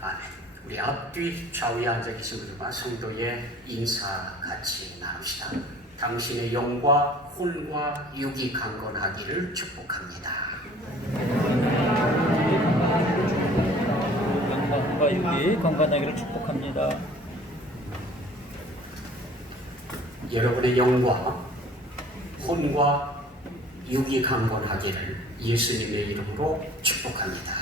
아멘. 우리 앞뒤 좌우에 앉아 계신 분들과 성도의 인사 같이 나눕시다. 당신의 영과 혼과 육이 강건하기를 축복합니다. 영과 육이 강건하기를 축복합니다. 여러분의 영과 혼과 육이 강건하기를 예수님의 이름으로 축복합니다.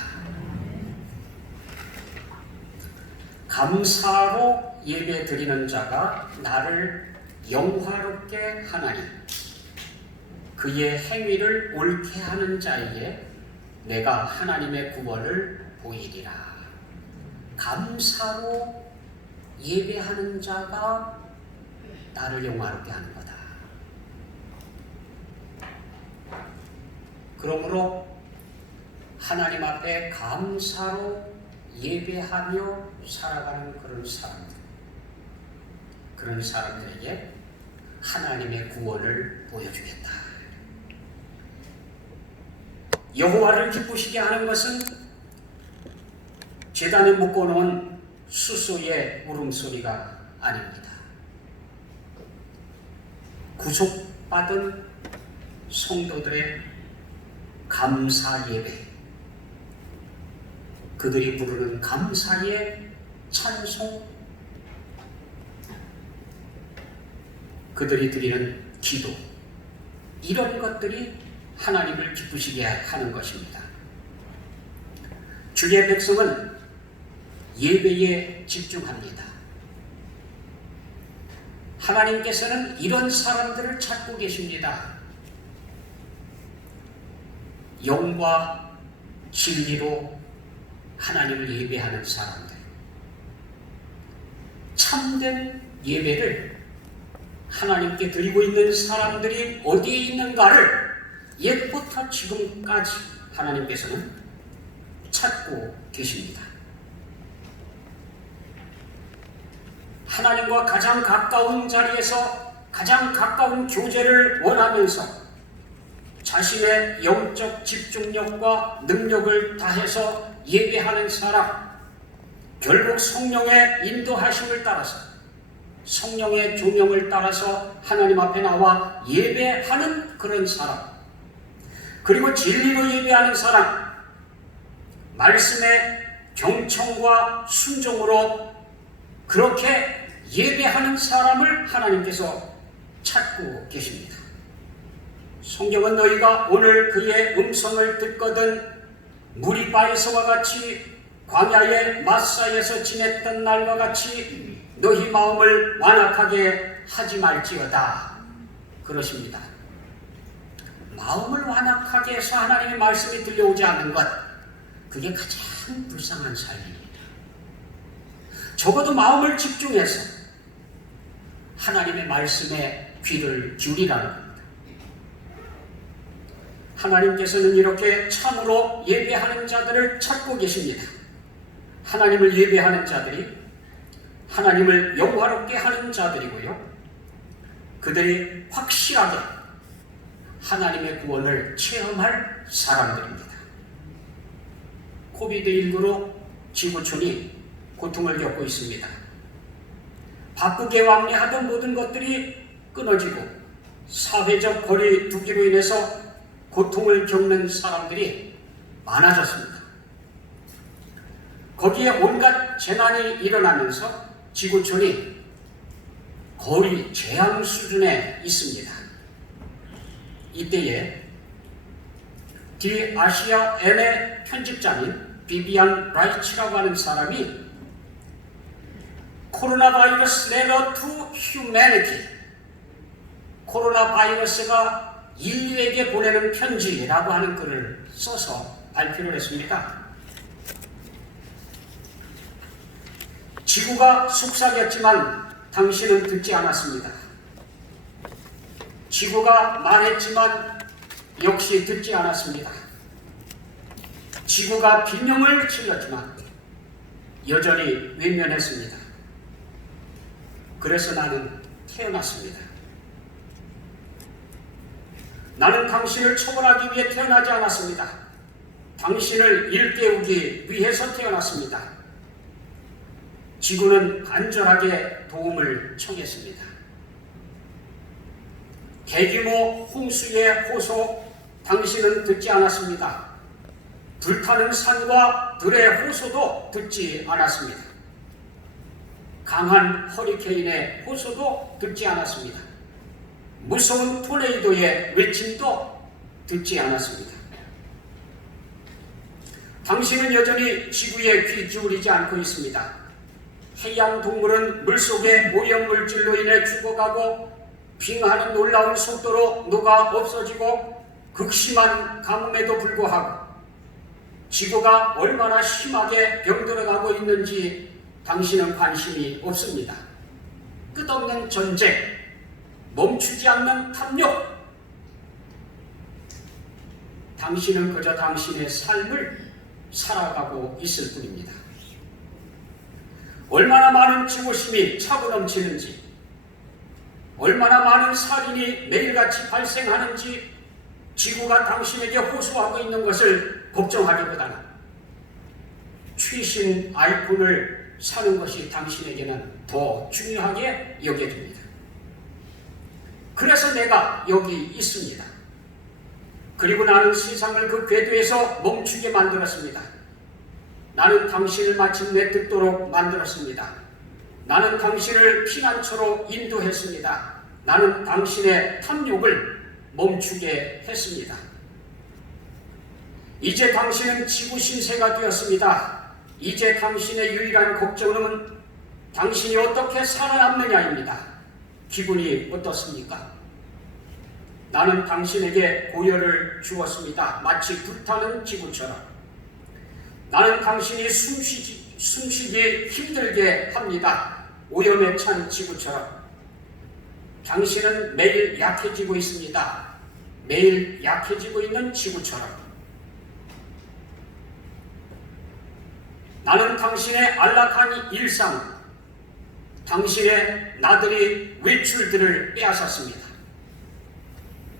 감사로 예배 드리는 자가 나를 영화롭게 하나니 그의 행위를 옳게 하는 자에게 내가 하나님의 구원을 보이리라. 감사로 예배하는 자가 나를 영화롭게 하는 거다. 그러므로 하나님 앞에 감사로 예배하며 살아가는 그런 사람들에게 하나님의 구원을 보여주겠다. 여호와를 기쁘시게 하는 것은 제단에 묶어놓은 수소의 울음소리가 아닙니다. 구속받은 성도들의 감사 예배, 그들이 부르는 감사의 찬송, 그들이 드리는 기도, 이런 것들이 하나님을 기쁘시게 하는 것입니다. 주의 백성은 예배에 집중합니다. 하나님께서는 이런 사람들을 찾고 계십니다. 영과 진리로 하나님을 예배하는 사람들, 참된 예배를 하나님께 드리고 있는 사람들이 어디에 있는가를 옛부터 지금까지 하나님께서는 찾고 계십니다. 하나님과 가장 가까운 자리에서 가장 가까운 교제를 원하면서 자신의 영적 집중력과 능력을 다해서 예배하는 사람, 결국 성령의 인도하심을 따라서 성령의 조명을 따라서 하나님 앞에 나와 예배하는 그런 사람, 그리고 진리로 예배하는 사람, 말씀의 경청과 순종으로 그렇게 예배하는 사람을 하나님께서 찾고 계십니다. 성경은 너희가 오늘 그의 음성을 듣거든 무리바에서와 같이 광야의 마사에서 지냈던 날과 같이 너희 마음을 완악하게 하지 말지어다. 그러십니다. 마음을 완악하게 해서 하나님의 말씀이 들려오지 않는 것, 그게 가장 불쌍한 삶입니다. 적어도 마음을 집중해서 하나님의 말씀에 귀를 기울이라는 겁니다. 하나님께서는 이렇게 참으로 예배하는 자들을 찾고 계십니다. 하나님을 예배하는 자들이 하나님을 영화롭게 하는 자들이고요, 그들이 확실하게 하나님의 구원을 체험할 사람들입니다. 코비드19로 지구촌이 고통을 겪고 있습니다. 바쁘게 왕래하던 모든 것들이 끊어지고 사회적 거리 두기로 인해서 고통을 겪는 사람들이 많아졌습니다. 거기에 온갖 재난이 일어나면서 지구촌이 거의 재앙 수준에 있습니다. 이때에 디 아시아 N의 편집장인 비비안 라이치라고 하는 사람이 코로나 바이러스 letter to humanity, 코로나 바이러스가 인류에게 보내는 편지라고 하는 글을 써서 발표를 했습니다. 지구가 속삭였지만 당신은 듣지 않았습니다. 지구가 말했지만 역시 듣지 않았습니다. 지구가 비명을 질렀지만 여전히 외면했습니다. 그래서 나는 태어났습니다. 나는 당신을 처벌하기 위해 태어나지 않았습니다. 당신을 일깨우기 위해서 태어났습니다. 지구는 간절하게 도움을 청했습니다. 대규모 홍수의 호소 당신은 듣지 않았습니다. 불타는 산과 들의 호소도 듣지 않았습니다. 강한 허리케인의 호소도 듣지 않았습니다. 무서운 토네이도의 외침도 듣지 않았습니다. 당신은 여전히 지구에 귀 기울이지 않고 있습니다. 해양 동물은 물속의 오염물질로 인해 죽어가고 빙하는 놀라운 속도로 녹아 없어지고 극심한 가뭄에도 불구하고 지구가 얼마나 심하게 병들어가고 있는지 당신은 관심이 없습니다. 끝없는 전쟁, 멈추지 않는 탐욕, 당신은 그저 당신의 삶을 살아가고 있을 뿐입니다. 얼마나 많은 증오심이 차고 넘치는지, 얼마나 많은 살인이 매일같이 발생하는지 지구가 당신에게 호소하고 있는 것을 걱정하기보다는 최신 아이폰을 사는 것이 당신에게는 더 중요하게 여겨집니다. 그래서 내가 여기 있습니다. 그리고 나는 세상을 그 궤도에서 멈추게 만들었습니다. 나는 당신을 마침내 듣도록 만들었습니다. 나는 당신을 피난처로 인도했습니다. 나는 당신의 탐욕을 멈추게 했습니다. 이제 당신은 지구 신세가 되었습니다. 이제 당신의 유일한 걱정은 당신이 어떻게 살아남느냐입니다. 기분이 어떻습니까? 나는 당신에게 고열을 주었습니다. 마치 불타는 지구처럼. 나는 당신이 숨쉬기 힘들게 합니다. 오염에 찬 지구처럼. 당신은 매일 약해지고 있습니다. 매일 약해지고 있는 지구처럼. 나는 당신의 안락한 일상, 당신의 나들이 외출들을 빼앗았습니다.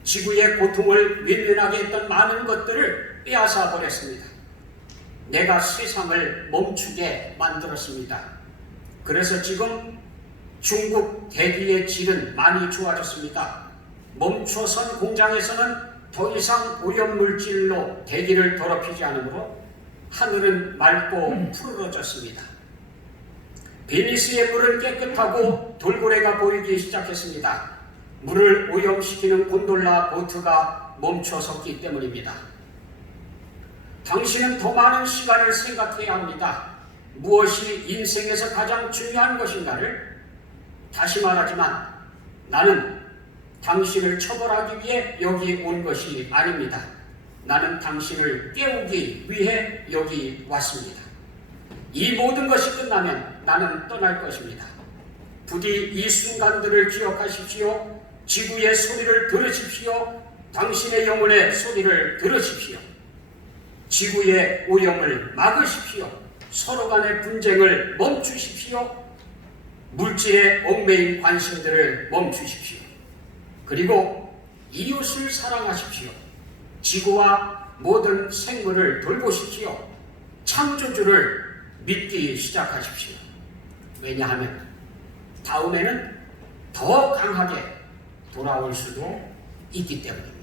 지구의 고통을 외면하게 했던 많은 것들을 빼앗아 버렸습니다. 내가 세상을 멈추게 만들었습니다. 그래서 지금 중국 대기의 질은 많이 좋아졌습니다. 멈춰선 공장에서는 더 이상 오염물질로 대기를 더럽히지 않으므로 하늘은 맑고 푸르러졌습니다. 베니스의 물은 깨끗하고 돌고래가 보이기 시작했습니다. 물을 오염시키는 곤돌라 보트가 멈춰섰기 때문입니다. 당신은 더 많은 시간을 생각해야 합니다. 무엇이 인생에서 가장 중요한 것인가를. 다시 말하지만 나는 당신을 처벌하기 위해 여기 온 것이 아닙니다. 나는 당신을 깨우기 위해 여기 왔습니다. 이 모든 것이 끝나면 나는 떠날 것입니다. 부디 이 순간들을 기억하십시오. 지구의 소리를 들으십시오. 당신의 영혼의 소리를 들으십시오. 지구의 오염을 막으십시오. 서로 간의 분쟁을 멈추십시오. 물질에 얽매인 관심들을 멈추십시오. 그리고 이웃을 사랑하십시오. 지구와 모든 생물을 돌보십시오. 창조주를 믿기 시작하십시오. 왜냐하면 다음에는 더 강하게 돌아올 수도 있기 때문입니다.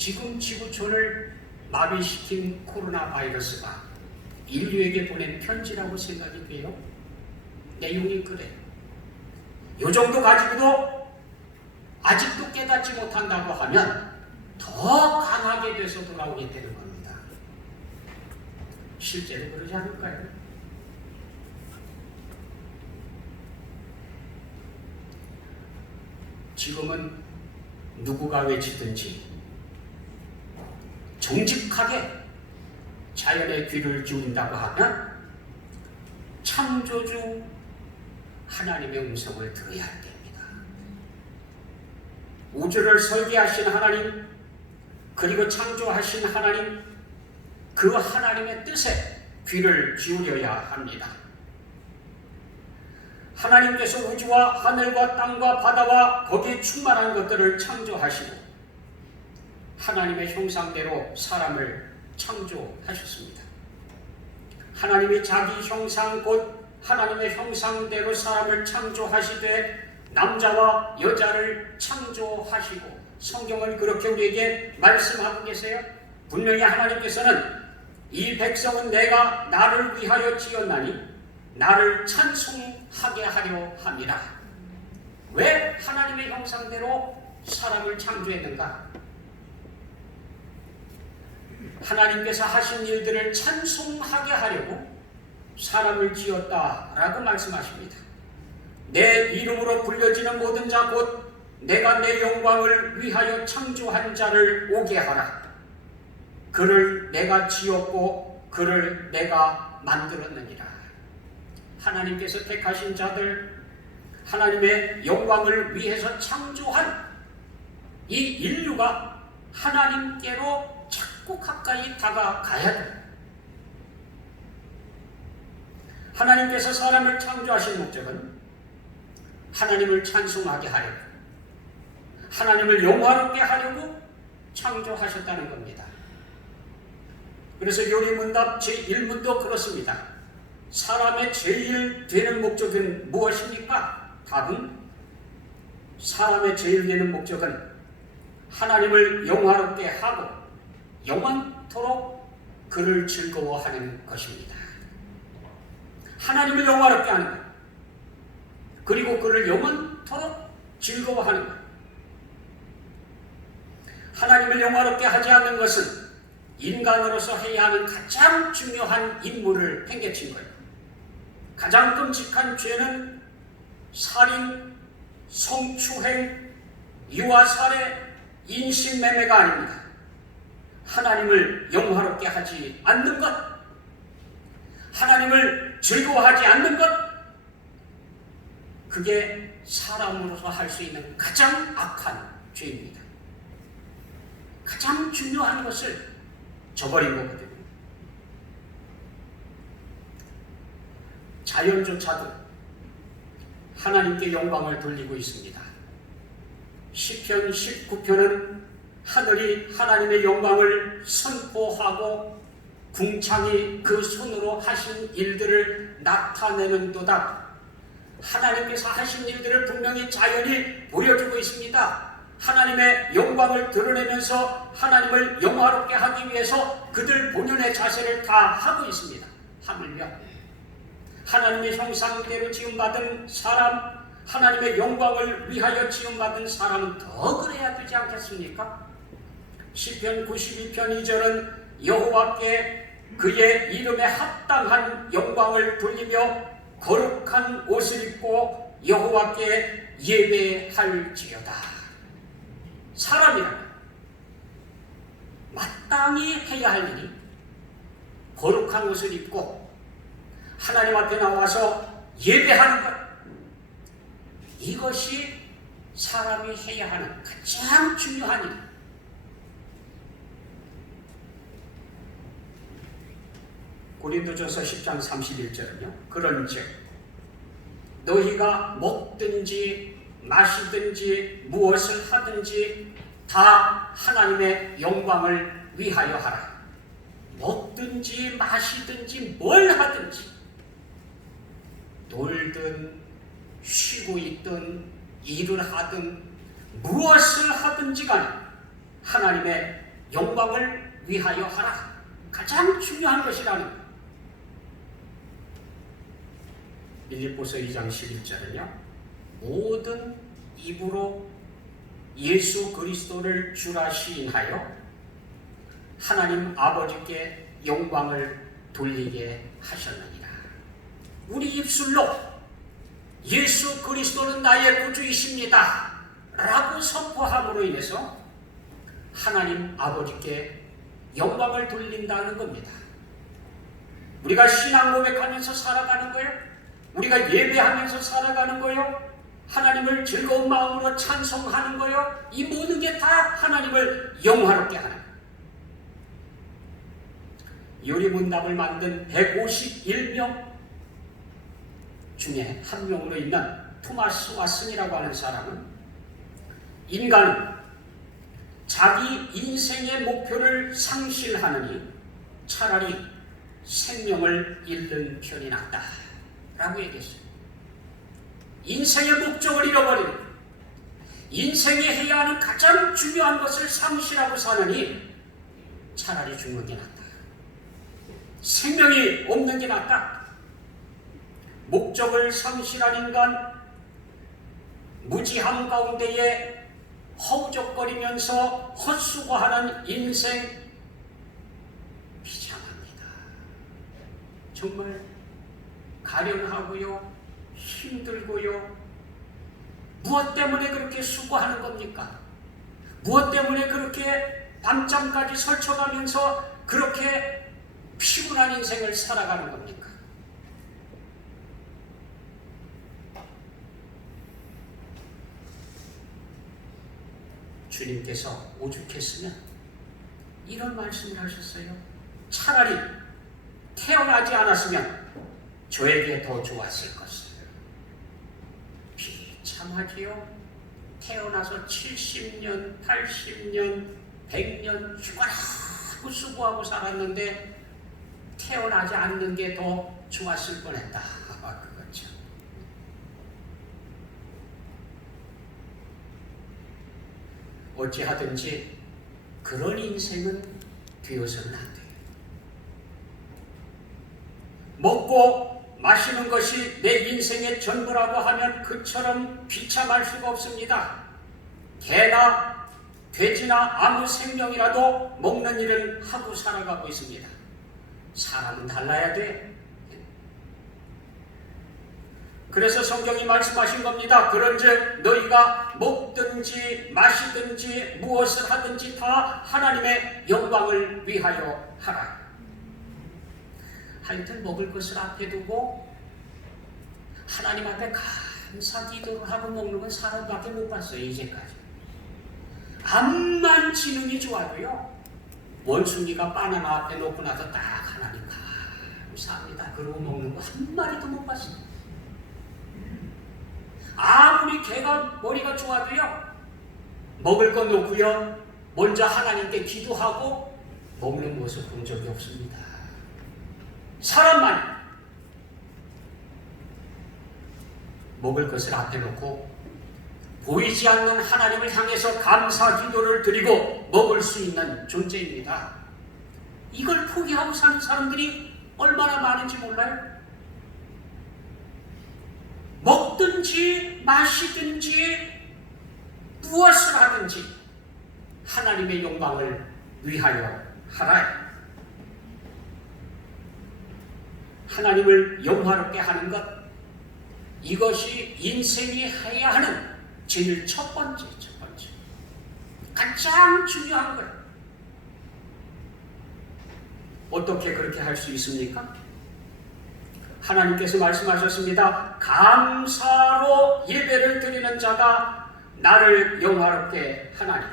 지금 지구촌을 마비시킨 코로나 바이러스가 인류에게 보낸 편지라고 생각이 돼요. 내용이 그래. 요 정도 가지고도 아직도 깨닫지 못한다고 하면 더 강하게 돼서 돌아오게 되는 겁니다. 실제로 그러지 않을까요? 지금은 누구가 외치든지 정직하게 자연의 귀를 기울인다고 하면 창조주 하나님의 음성을 들어야 됩니다. 우주를 설계하신 하나님, 그리고 창조하신 하나님, 그 하나님의 뜻에 귀를 기울여야 합니다. 하나님께서 우주와 하늘과 땅과 바다와 거기에 충만한 것들을 창조하시고 하나님의 형상대로 사람을 창조하셨습니다. 하나님이 자기 형상 곧 하나님의 형상대로 사람을 창조하시되 남자와 여자를 창조하시고, 성경은 그렇게 우리에게 말씀하고 계세요. 분명히 하나님께서는 이 백성은 내가 나를 위하여 지었나니 나를 찬송하게 하려 함이라. 왜 하나님의 형상대로 사람을 창조했는가? 하나님께서 하신 일들을 찬송하게 하려고 사람을 지었다라고 말씀하십니다. 내 이름으로 불려지는 모든 자 곧 내가 내 영광을 위하여 창조한 자를 오게 하라. 그를 내가 지었고 그를 내가 만들었느니라. 하나님께서 택하신 자들, 하나님의 영광을 위해서 창조한 이 인류가 하나님께로 자꾸 가까이 다가가야 돼. 하나님께서 사람을 창조하신 목적은 하나님을 찬송하게 하려고, 하나님을 영화롭게 하려고 창조하셨다는 겁니다. 그래서 요리문답 제1문도 그렇습니다. 사람의 제일 되는 목적은 무엇입니까? 답은 사람의 제일 되는 목적은 하나님을 영화롭게 하고 영원토록 그를 즐거워하는 것입니다. 하나님을 영화롭게 하는 것, 그리고 그를 영원토록 즐거워하는 것. 하나님을 영화롭게 하지 않는 것은 인간으로서 해야 하는 가장 중요한 임무를 팽개친 거예요. 가장 끔찍한 죄는 살인, 성추행, 유아살해, 인신매매가 아닙니다. 하나님을 영화롭게 하지 않는 것, 하나님을 즐거워하지 않는 것, 그게 사람으로서 할 수 있는 가장 악한 죄입니다. 가장 중요한 것을 저버린 거거든요. 자연조차도 하나님께 영광을 돌리고 있습니다. 시편 19편은 하늘이 하나님의 영광을 선포하고 궁창이 그 손으로 하신 일들을 나타내는도다. 하나님께서 하신 일들을 분명히 자연이 보여주고 있습니다. 하나님의 영광을 드러내면서 하나님을 영화롭게 하기 위해서 그들 본연의 자세를 다 하고 있습니다. 하물며 하나님의 형상대로 지음받은 사람, 하나님의 영광을 위하여 지음받은 사람은 더 그래야 되지 않겠습니까? 시편 92편 2절은 여호와께 그의 이름에 합당한 영광을 돌리며 거룩한 옷을 입고 여호와께 예배할지어다. 사람이라면 마땅히 해야 할 일이 거룩한 옷을 입고 하나님 앞에 나와서 예배하는 것, 이것이 사람이 해야 하는 가장 중요한 일. 고린도전서 10장 31절은요. 그런즉 너희가 먹든지 마시든지 무엇을 하든지 다 하나님의 영광을 위하여 하라. 먹든지 마시든지 뭘 하든지, 놀든 쉬고 있든 일을 하든 무엇을 하든지 간에 하나님의 영광을 위하여 하라. 가장 중요한 것이라는 거예요. 빌립보서 2장 11절은요. 모든 입으로 예수 그리스도를 주라 시인하여 하나님 아버지께 영광을 돌리게 하셨느니라. 우리 입술로 예수 그리스도는 나의 구주이십니다 라고 선포함으로 인해서 하나님 아버지께 영광을 돌린다는 겁니다. 우리가 신앙 고백하면서 살아가는 거예요. 우리가 예배하면서 살아가는 거예요. 하나님을 즐거운 마음으로 찬송하는 거예요. 이 모든 게 다 하나님을 영화롭게 하는 거예요. 요리문답을 만든 151명 중에 한 명으로 있는 토마스 왓슨이라고 하는 사람은 인간은 자기 인생의 목표를 상실하느니 차라리 생명을 잃는 편이 낫다라고 얘기했어요. 인생의 목적을 잃어버리는, 인생이 해야 하는 가장 중요한 것을 상실하고 사느니 차라리 죽는 게 낫다. 생명이 없는 게 낫다. 목적을 상실한 인간, 무지함 가운데에 허우적거리면서 헛수고하는 인생 비참합니다. 정말 가련하고요, 힘들고요. 무엇 때문에 그렇게 수고하는 겁니까? 무엇 때문에 그렇게 밤잠까지 설쳐가면서 그렇게 피곤한 인생을 살아가는 겁니까? 주님께서 오죽했으면 이런 말씀을 하셨어요. 차라리 태어나지 않았으면 저에게 더 좋았을 것을. 비참하지요. 태어나서 70년, 80년, 100년 죽어라고 수고하고 살았는데 태어나지 않는 게 더 좋았을 뻔했다. 그거죠. 어찌하든지 그런 인생은 되어서는 안 돼요. 먹고 마시는 것이 내 인생의 전부라고 하면 그처럼 비참할 수가 없습니다. 개나 돼지나 아무 생명이라도 먹는 일은 하고 살아가고 있습니다. 사람은 달라야 돼. 그래서 성경이 말씀하신 겁니다. 그런즉 너희가 먹든지 마시든지 무엇을 하든지 다 하나님의 영광을 위하여 하라. 하여튼 먹을 것을 앞에 두고 하나님 앞에 감사 기도를 하고 먹는 건 사람밖에 못 봤어요. 이제까지. 암만 지능이 좋아도요, 원숭이가 바나나 앞에 놓고 나서 딱 하나님 감사합니다 그러고 먹는 거 한 마리도 못 봤어요. 아무리 개가 머리가 좋아도요, 먹을 것 놓고요 먼저 하나님께 기도하고 먹는 모습 본 적이 없습니다. 사람만 먹을 것을 앞에 놓고 보이지 않는 하나님을 향해서 감사 기도를 드리고 먹을 수 있는 존재입니다. 이걸 포기하고 사는 사람들이 얼마나 많은지 몰라요? 먹든지 마시든지 무엇을 하든지 하나님의 영광을 위하여 하라. 하나님을 영화롭게 하는 것, 이것이 인생이 해야 하는 제일 첫 번째 가장 중요한 거예요. 어떻게 그렇게 할 수 있습니까? 하나님께서 말씀하셨습니다. 감사로 예배를 드리는 자가 나를 영화롭게 하나니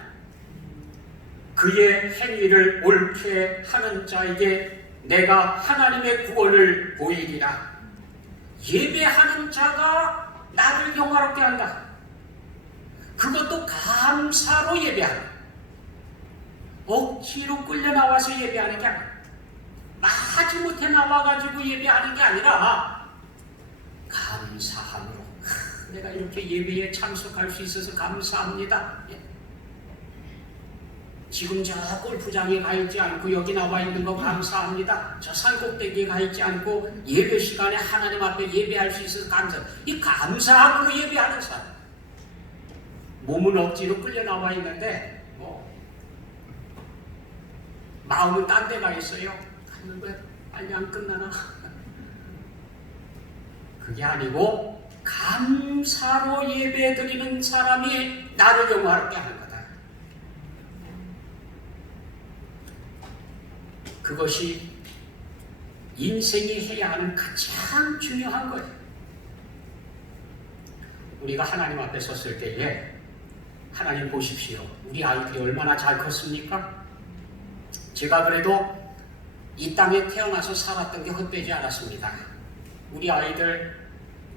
그의 행위를 옳게 하는 자에게 내가 하나님의 구원을 보이리라. 예배하는 자가 나를 영화롭게 한다. 그것도 감사로 예배하는, 억지로 끌려 나와서 예배하는 게 아니라, 마지못해 나와가지고 예배하는 게 아니라 감사함으로, 내가 이렇게 예배에 참석할 수 있어서 감사합니다. 지금 저 골프장에 가 있지 않고 여기 나와 있는 거 감사합니다. 저 산꼭대기에 가 있지 않고 예배 시간에 하나님 앞에 예배할 수 있어서 감사합니다. 이 감사함으로 예배하는 사람, 몸은 억지로 끌려 나와 있는데 마음은 딴 데가 있어요. 왜 빨리 안 끝나나? 그게 아니고 감사로 예배드리는 사람이 나를 영화롭게 하는 거다. 그것이 인생이 해야 하는 가장 중요한 거예요. 우리가 하나님 앞에 섰을 때에 하나님 보십시오. 우리 아이들이 얼마나 잘 컸습니까? 제가 그래도 이 땅에 태어나서 살았던 게 헛되지 않았습니다. 우리 아이들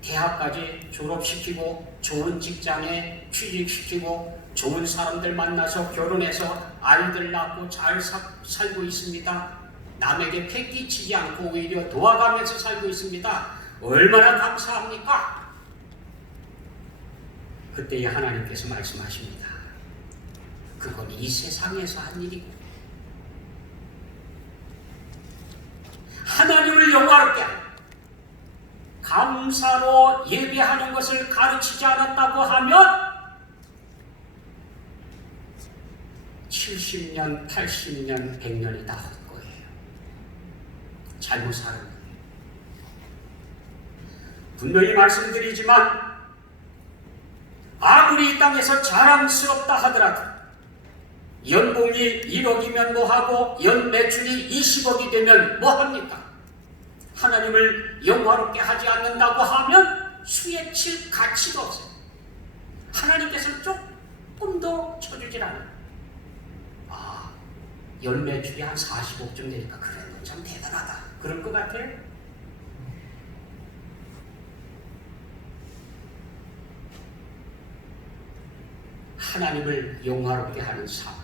대학까지 졸업시키고 좋은 직장에 취직시키고 좋은 사람들 만나서 결혼해서 아이들 낳고 잘 살고 있습니다. 남에게 패기치지 않고 오히려 도와가면서 살고 있습니다. 얼마나 감사합니까? 그때에 하나님께서 말씀하십니다. 그건 이 세상에서 한 일이고 하나님을 영화롭게 하는 감사로 예배하는 것을 가르치지 않았다고 하면 70년, 80년, 100년이 다 헛거예요. 잘못 사는 거예요. 분명히 말씀드리지만 아무리 이 땅에서 자랑스럽다 하더라도 연봉이 1억이면 뭐하고 연 매출이 20억이 되면 뭐합니까? 하나님을 영화롭게 하지 않는다고 하면 수에 칠 가치가 없어요. 하나님께서는 조금 더 쳐주질 않아요. 연 매출이 한 40억쯤 되니까 그래 너 참 대단하다 그럴 것 같아요? 하나님을 영화롭게 하는 삶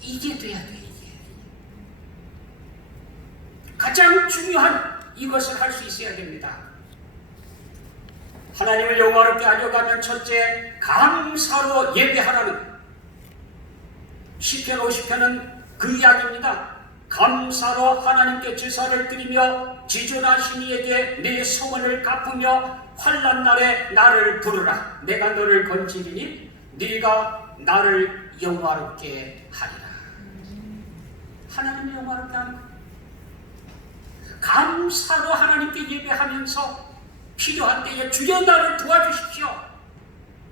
이게 돼야 돼. 이게 가장 중요한 이것을 할 수 있어야 됩니다. 하나님을 영화롭게 하려고 첫째 감사로 예배하라는 시편 50편은 그 이야기입니다. 감사로 하나님께 제사를 드리며 지존하신 이에게 내 소원을 갚으며 환난 날에 나를 부르라. 내가 너를 건지리니 네가 나를 영화롭게 하리라. 하나님을 영화롭게 하는 것. 감사로 하나님께 예배하면서 필요한 때에 주여 나를 도와주십시오.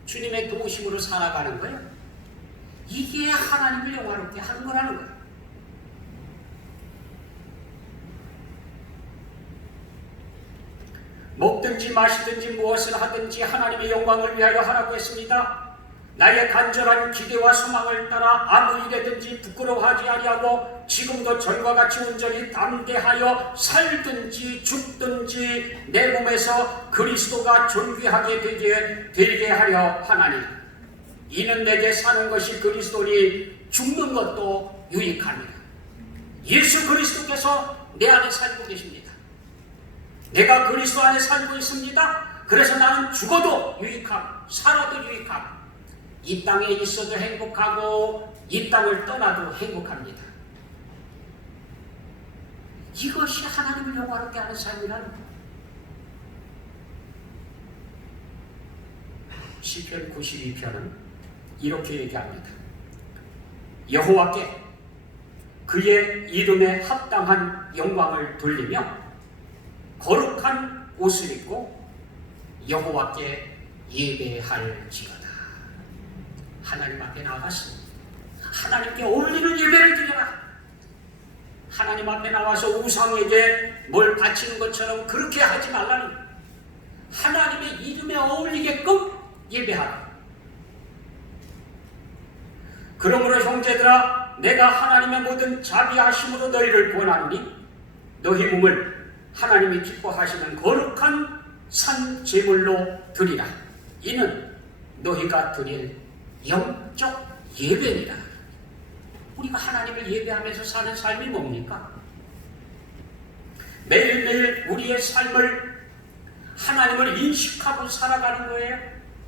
주님의 도우심으로 살아가는 거예요. 이게 하나님을 영화롭게 하는 거라는 거예요. 먹든지 마시든지 무엇을 하든지 하나님의 영광을 위하여 하라고 했습니다. 나의 간절한 기대와 소망을 따라 아무 일에든지 부끄러워하지 아니하고 지금도 전과 같이 온전히 담대하여 살든지 죽든지 내 몸에서 그리스도가 존귀하게 되게 하려 하나니 이는 내게 사는 것이 그리스도니 죽는 것도 유익합니다. 예수 그리스도께서 내 안에 살고 계십니다. 내가 그리스도 안에 살고 있습니다. 그래서 나는 죽어도 유익함, 살아도 유익함. 이 땅에 있어도 행복하고 이 땅을 떠나도 행복합니다. 이것이 하나님을 영화롭게 하는 삶이라는 거예요. 시편 92편은 이렇게 얘기합니다. 여호와께 그의 이름에 합당한 영광을 돌리며 거룩한 옷을 입고 여호와께 예배할지어다. 하나님 앞에 나가서 하나님께 어울리는 예배를 드려라. 하나님 앞에 나와서 우상에게 뭘 바치는 것처럼 그렇게 하지 말라는 거예요. 하나님의 이름에 어울리게끔 예배하라. 그러므로 형제들아 내가 하나님의 모든 자비하심으로 너희를 권하노니 너희 몸을 하나님이 기뻐하시는 거룩한 산 제물로 드리라. 이는 너희가 드릴 영적 예배니라. 우리가 하나님을 예배하면서 사는 삶이 뭡니까? 매일매일 우리의 삶을 하나님을 인식하고 살아가는 거예요.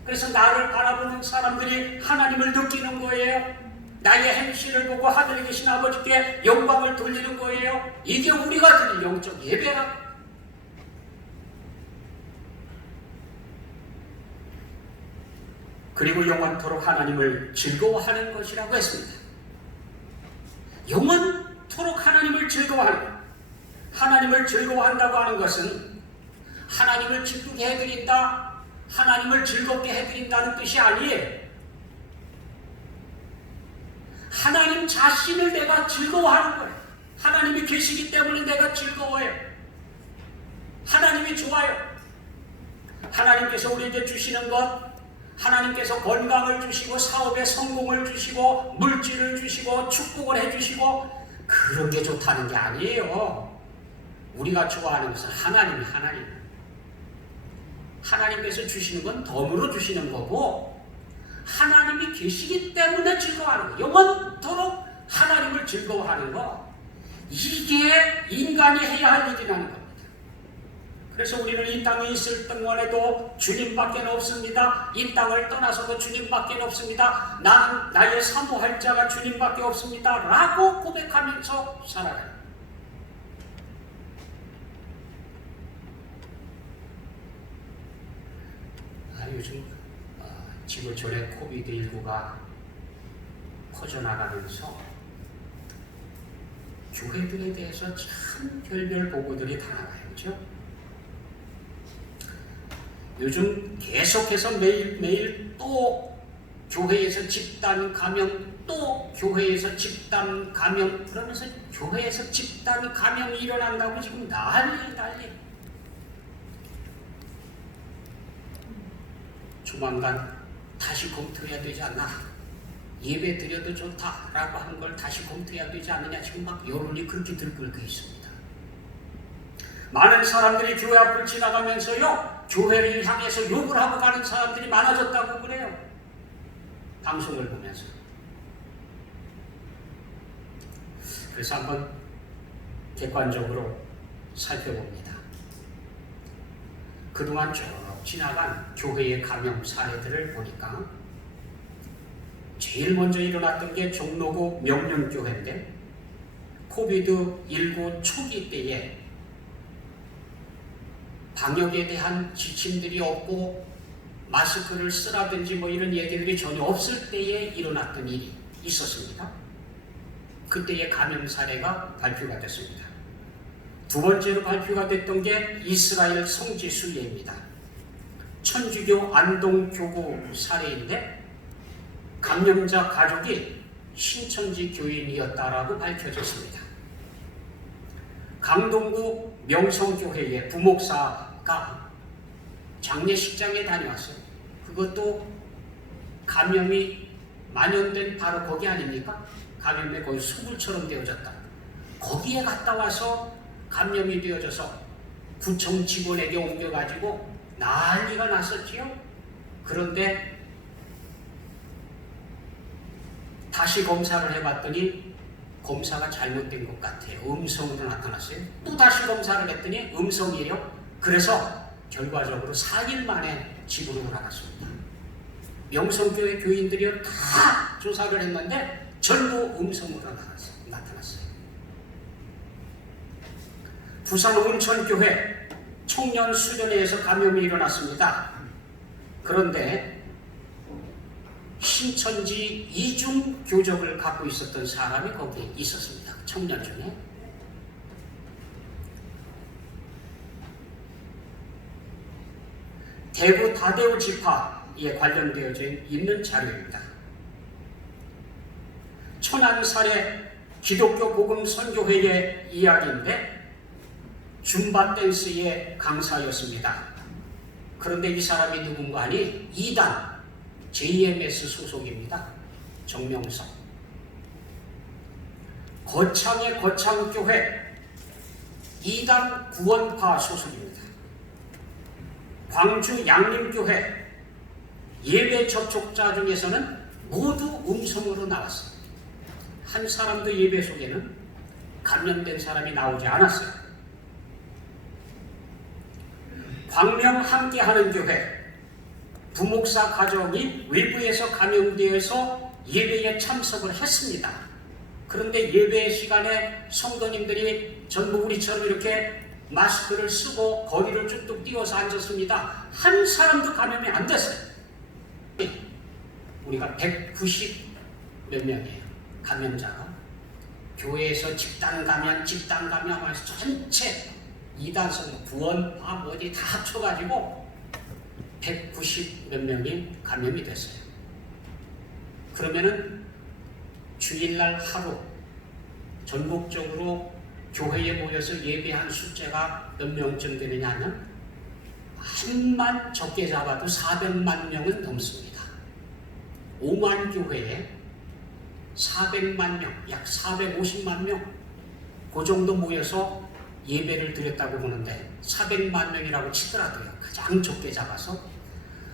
그래서 나를 바라보는 사람들이 하나님을 느끼는 거예요. 나의 행실을 보고 하늘에 계신 아버지께 영광을 돌리는 거예요. 이게 우리가 드릴 영적 예배라. 그리고 영원토록 하나님을 즐거워하는 것이라고 했습니다. 영원토록 하나님을 즐거워하는, 하나님을 즐거워한다고 하는 것은 하나님을 기쁘게 해드린다, 하나님을 즐겁게 해드린다는 뜻이 아니에요. 하나님 자신을 내가 즐거워하는 거예요. 하나님이 계시기 때문에 내가 즐거워요. 하나님이 좋아요. 하나님께서 우리에게 주시는 것, 하나님께서 건강을 주시고 사업에 성공을 주시고 물질을 주시고 축복을 해주시고 그런 게 좋다는 게 아니에요. 우리가 좋아하는 것은 하나님께서 주시는 건 덤으로 주시는 거고 하나님이 계시기 때문에 즐거워하는 거, 영원토록 하나님을 즐거워하는 거, 이게 인간이 해야 할 일이라는 겁니다. 그래서 우리는 이 땅에 있을 동안에도 주님밖에 없습니다. 이 땅을 떠나서도 주님밖에 없습니다. 나는 나의 사모할 자가 주님밖에 없습니다. 라고 고백하면서 살아가요. 요즘 지구촌에 코비드19가 퍼져나가면서 교회들에 대해서 참 별별 보고들이 다 나와요. 그렇죠? 요즘 계속해서 매일매일 또 교회에서 집단 감염, 또 교회에서 집단 감염, 그러면서 교회에서 집단 감염이 일어난다고 지금 난리. 조만간 다시 검토해야 되지 않나? 예배 드려도 좋다라고 한 걸 다시 검토해야 되지 않느냐? 지금 막 여론이 그렇게 들끓고 있습니다. 많은 사람들이 교회 앞을 지나가면서요, 교회를 향해서 욕을 하고 가는 사람들이 많아졌다고 그래요. 방송을 보면서. 그래서 한번 객관적으로 살펴봅니다. 그동안 쭉 지나간 교회의 감염 사례들을 보니까 제일 먼저 일어났던 게 종로구 명륜교회인데, 코비드19 초기 때에 방역에 대한 지침들이 없고 마스크를 쓰라든지 뭐 이런 얘기들이 전혀 없을 때에 일어났던 일이 있었습니다. 그때의 감염 사례가 발표가 됐습니다. 두 번째로 발표가 됐던 게 이스라엘 성지순례입니다. 천주교 안동교구 사례인데 감염자 가족이 신천지 교인이었다라고 밝혀졌습니다. 강동구 명성교회의 부목사가 장례식장에 다녀왔어요. 그것도 감염이 만연된 바로 거기 아닙니까? 감염에 거의 소굴처럼 되어졌다. 거기에 갔다 와서 감염이 되어져서 구청 직원에게 옮겨가지고 난리가 났었지요. 그런데 다시 검사를 해봤더니 검사가 잘못된 것 같아요. 음성으로 나타났어요. 또 다시 검사를 했더니 음성이래요. 그래서 결과적으로 4일 만에 집으로 돌아갔습니다. 명성교회 교인들이 다 조사를 했는데 전부 음성으로 나타났어요. 부산 온천교회 청년 수련회에서 감염이 일어났습니다. 그런데 신천지 이중 교적을 갖고 있었던 사람이 거기에 있었습니다. 청년 중에. 대구 다대우 지파에 관련되어져 있는 자료입니다. 천안사례 기독교 복음 선교회의 이야기인데 줌바 댄스의 강사였습니다. 그런데 이 사람이 누군가 하니 2단 JMS 소속입니다. 정명석. 거창의 거창교회 2단 구원파 소속입니다. 광주 양림교회 예배 접촉자 중에서는 모두 음성으로 나왔어요. 한 사람도 예배 속에는 감염된 사람이 나오지 않았어요. 광명 함께하는 교회 부목사 가정이 외부에서 감염되어서 예배에 참석을 했습니다. 그런데 예배 시간에 성도님들이 전부 우리처럼 이렇게 마스크를 쓰고 거리를 쭉쭉 띄워서 앉았습니다. 한 사람도 감염이 안 됐어요. 우리가 190 몇 명이에요. 감염자가. 교회에서 집단 감염해서 전체 2단성 구원파 어디 다 합쳐가지고 190 몇 명이 감염이 됐어요. 그러면은 주일날 하루 전국적으로 교회에 모여서 예배한 숫자가 몇 명쯤 되느냐 하면 한만 적게 잡아도 400만 명은 넘습니다. 5만 교회에 400만 명, 약 450만 명, 그 정도 모여서 예배를 드렸다고 보는데 400만 명이라고 치더라도요. 가장 적게 잡아서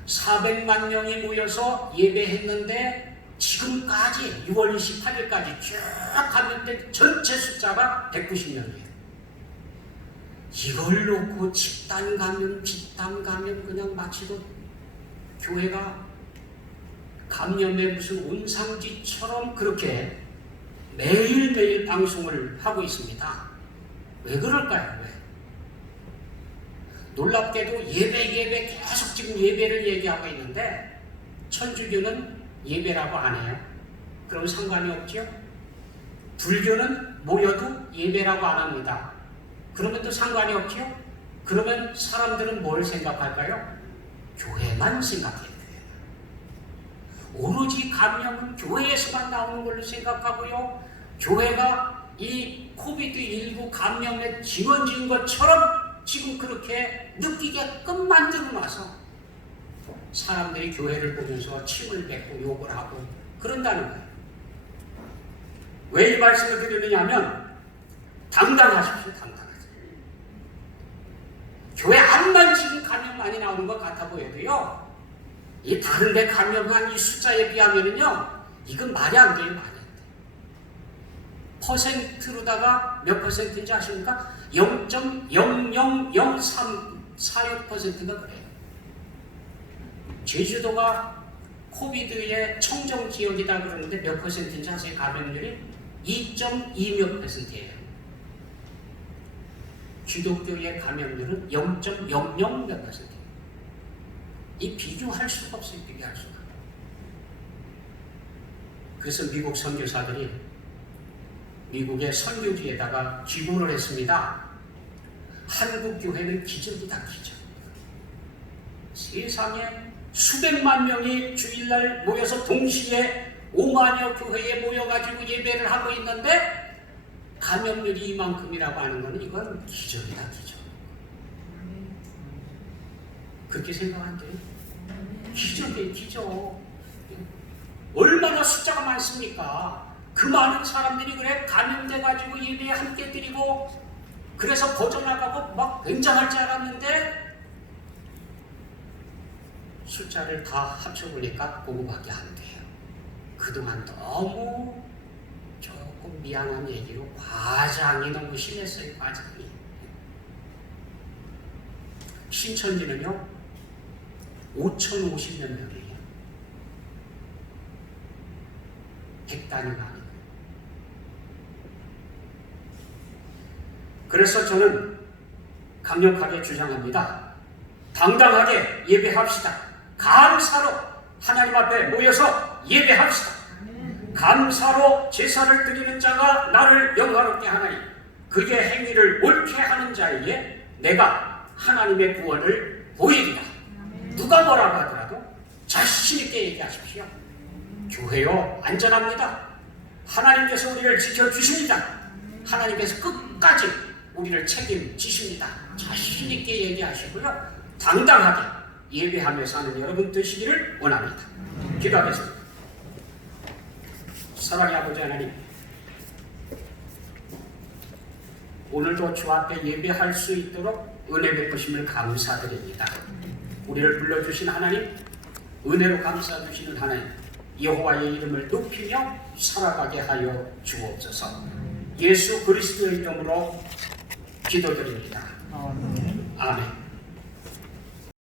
400만 명이 모여서 예배했는데 지금까지 6월 28일까지 쭉 감염된 전체 숫자가 190명이에요. 이걸 놓고 집단 감염, 집단 감염 그냥 마치도 교회가 감염의 무슨 온상지처럼 그렇게 매일매일 방송을 하고 있습니다. 왜 그럴까요? 왜? 놀랍게도 예배 계속 지금 예배를 얘기하고 있는데 천주교는 예배라고 안 해요. 그럼 상관이 없죠? 불교는 모여도 예배라고 안 합니다. 그러면 또 상관이 없죠? 그러면 사람들은 뭘 생각할까요? 교회만 생각해요. 오로지 감염은 교회에서만 나오는 걸로 생각하고요. 교회가 이 코비드19 감염에 지원진 것처럼 지금 그렇게 느끼게끔 만들어놔서 사람들이 교회를 보면서 침을 뱉고 욕을 하고 그런다는 거예요. 왜 이 말씀을 드리느냐 하면 당당하십시오. 당당하세요. 교회 안만 지금 감염 많이 나오는 것 같아 보여도요, 이 다른 데 감염한 이 숫자에 비하면은요, 이건 말이 안 돼요. 말이 안 돼. 퍼센트로다가 몇 퍼센트인지 아십니까? 0.00036%가 그래요. 제주도가 코비드의 청정 지역이다 그러는데 몇 퍼센트인지 아세요? 감염률이 2.2몇 %예요. 기독교의 감염률은 0.00몇 %예요. 이 비교할 수가 없어요. 비교할 수가. 그래서 미국 선교사들이 미국의 선교지에다가 기고를 했습니다. 한국 교회는 기적이다, 기적. 세상에 수백만 명이 주일날 모여서 동시에 5만여 교회에 모여가지고 예배를 하고 있는데 감염률이 이만큼이라고 하는 것은 이건 기적이다, 기적. 그렇게 생각 안 돼요? 기적이에요, 기적. 얼마나 숫자가 많습니까? 그 많은 사람들이 그래 감염돼가지고 예배에 함께 드리고 그래서 퍼져나가고 막 굉장할 줄 알았는데 숫자를 다 합쳐보니까 그거밖에 안 돼요. 그동안 너무 조금 미안한 얘기로 과장이 너무 심했어요. 과장이. 신천지는요 5,050몇 명이에요. 100단위가 아니고. 그래서 저는 강력하게 주장합니다. 당당하게 예배합시다. 감사로 하나님 앞에 모여서 예배합시다. 감사로 제사를 드리는 자가 나를 영화롭게 하나니 그의 행위를 옳게 하는 자에게 내가 하나님의 구원을 보이리라. 누가 뭐라고 하더라도 자신 있게 얘기하십시오. 교회요 안전합니다. 하나님께서 우리를 지켜주십니다. 하나님께서 끝까지 우리를 책임지십니다. 자신 있게 얘기하시고요. 당당하게 예배하며 사는 여러분 되시기를 원합니다. 기도하겠습니다. 사랑의 아버지 하나님, 오늘도 주 앞에 예배할 수 있도록 은혜 베푸심을 감사드립니다. 우리를 불러주신 하나님, 은혜로 감싸주시는 하나님, 여호와의 이름을 높이며 살아가게 하여 주옵소서. 예수 그리스도의 이름으로 기도드립니다. 아멘.